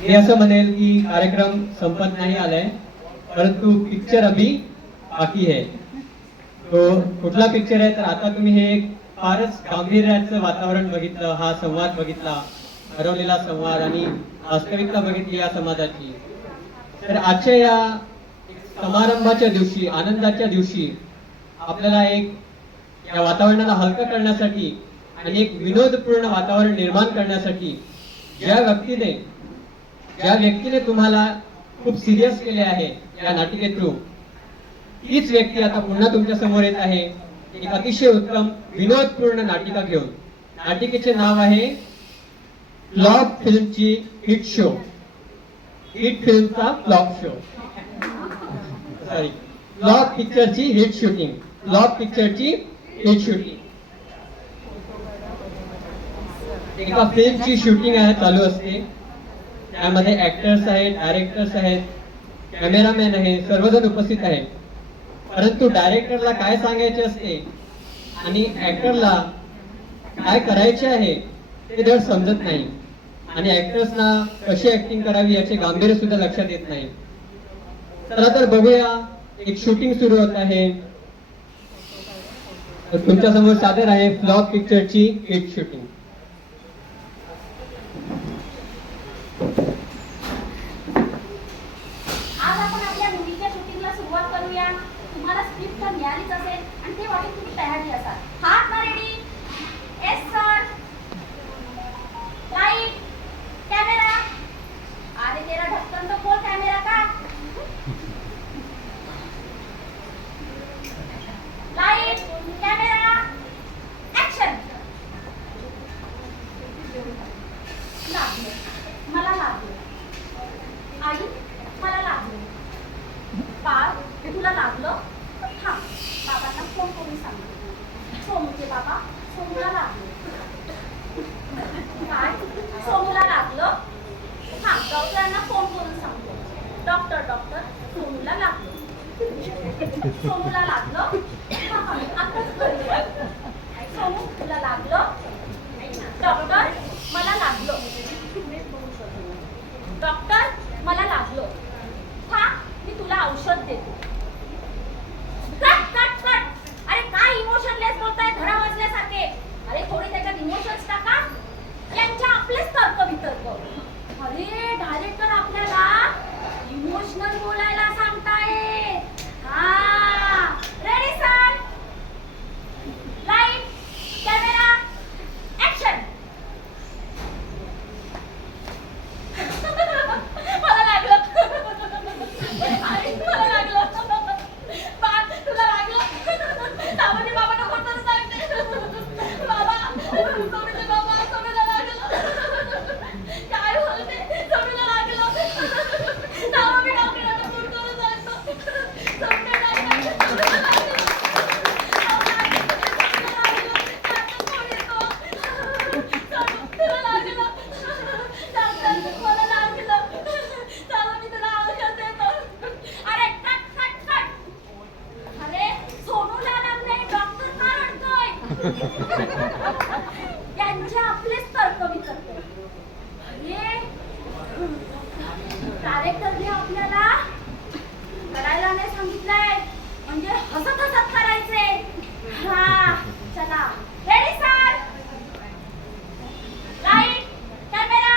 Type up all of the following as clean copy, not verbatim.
मी असं म्हणेल की कार्यक्रम संपत नाही आलाय, परंतु पिक्चर अभी बाकी है. तो कुठला पिक्चर आहे तर आता तुम्ही हे एक फारच गांभीर्याचं वातावरण बघितलं, हा संवाद बघितला, हरवलेला संवाद आणि वास्तविकता बघितली या समाजाची. तर आजच्या या समारंभाच्या दिवशी, आनंदाच्या दिवशी आपल्याला एक या वातावरणाला हलकं करण्यासाठी आणि एक विनोदपूर्ण वातावरण निर्माण करण्यासाठी ज्या व्यक्तीने तुम्हाला खूप सिरियस केले आहे या नाटिके थ्रू, तीच व्यक्ती आता पुन्हा तुमच्या समोर येत आहे एक अतिशय उत्तम विनोदपूर्ण नाटिका घेऊन. नाटिकेचे नाव आहे flop फिल्मची hit show. Hit फिल्मचा flop show, sorry, flop पिक्चरची हिट शूटिंग. फ्लॉप पिक्चरची हिट शूटिंग. एका फिल्मची शूटिंग आहे, चालू असते. त्यामध्ये ऍक्टर्स आहेत, डायरेक्टर्स आहेत, कॅमेरामॅन आहे, सर्वजण उपस्थित आहेत. परंतु डायरेक्टरला काय सांगायचे असते आणि ऍक्टरला काय करायचे आहे ते धड समजत नाही, आणि ऍक्टर्सना कशी ऍक्टिंग करावी याचे गांभीर्य सुद्धा लक्षात येत नाही. चला तर बघूया, एक शूटिंग सुरू होत आहे. तुमच्या समोर सादर आहे फ्लॉप पिक्चरची हिट शूटिंग. आज आपण आपल्या मूवीच्या शूटिंगला सुरुवात करूया. तुम्हाला स्क्रिप्ट तर मिळालीच असेल आणि ते वाटून तुम्ही तयारी असाल. हात ना ready? Yes sir. Light, camera. अरे तेरा ढक्कन तो खोल कैमरा का. Light, camera, action. लागलं, मला लागलं. आई, मला लागलं. बाळ, तुला लागलं? थांब, बाबांना फोन करून सांगतो. सोमूचे बाबा, सोमूला लागलं. काय? सोमूला लागलं? थांब, डॉक्टरांना फोन करून सांगतो. डॉक्टर, सोमूला लागलं. सोमूला लागलं? आताच करूया. सोमू, तुला लागलं? डॉक्टर, मला लागलं. डॉक्टर, मला लागलं. हा, मी तुला औषध देतो. Cut cut cut. अरे काय इमोशनलेस बोलताय, धडा वाजल्यासारखे. अरे थोडे त्याच्यात इमोशन्स टाका. यांच्या आपलेच तर्क वितर्क. अरे डायरेक्टर आपल्याला इमोशनल बोलायला सांगताय. हा, ready sir. Light, camera, action. मला लागलं. आई, मला लागलं. बाळ, तुला लागलं? सावंती बाबांना फोन करून सांगते. बाबा, सोनूचे बाबा, सोनूला लागलं. काय बोलते? सोनूला लागलं. सावं, मी डॉक्टरांना फोन करून सांगतो. सोनूला लागलं. सोनूला लागलं. यांचे आपलेच तर्क वितर्क. अरे डायरेक्टरने आपल्याला करायला नाही सांगितलंय, म्हणजे हसत हसत करायचे. हा, चला ready sir. Light, camera,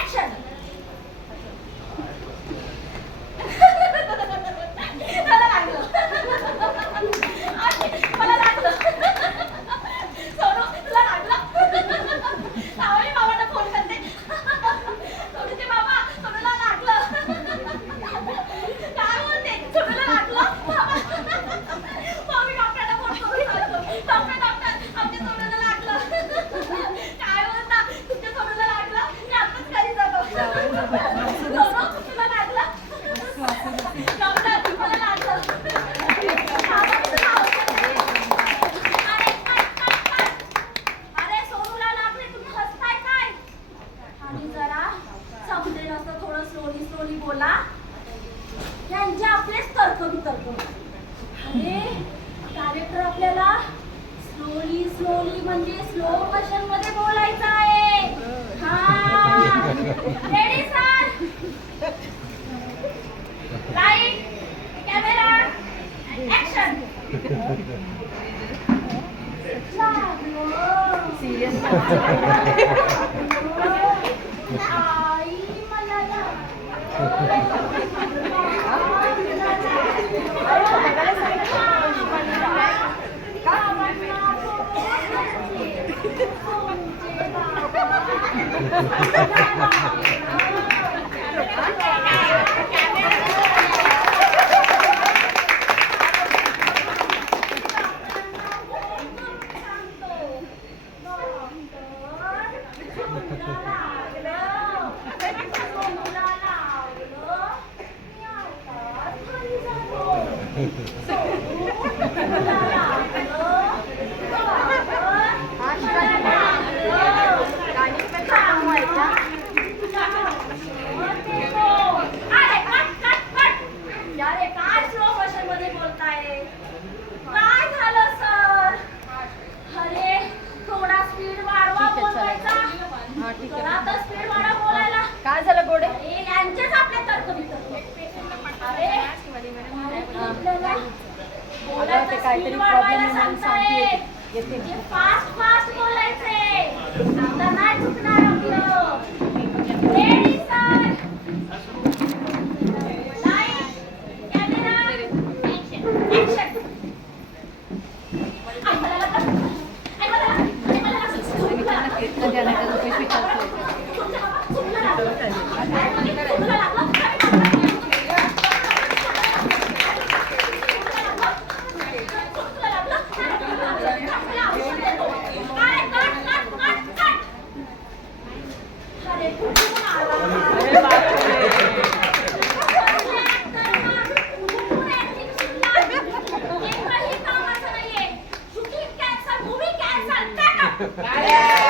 action. मला लागलं. मला लागलं. सोनू, तुला लागलं? सावली बाबांना फोन करते. सोनूचे बाबा, सोनूला लागलं. काय बोलते? सोनूला लागलं? बाबा, मी डॉक्टरला फोन करून सांगतो. डॉक्टर, आमच्या सोनूला लागलं. काय बोलता? तुमच्या सोनूला लागलं? मी आताच घरी जातो. सोनू, तुला लागलं? डॉक्टर, मला लागलं. अरे सोनूला लागले, तुम्ही हसताय काय? आणि जरा समजेल असं थोडं स्लोली बोला. यांचे आपलेच तर्क वितर्क. अरे डायरेक्टर आपल्याला स्लोली म्हणजे स्लो मोशन मध्ये बोलायचं आहे. हा, रेडी सर. आई मला काय झालं गोडे? यांचेच आपले तर्क वितर्क. अरे अगं ते काहीतरी प्रॉब्लेम आहे म्हणून सांगते येते. फास्ट फास्ट बोलायचे. आता नाही चुकणार आपलं. Ready sir. Light camera action. काय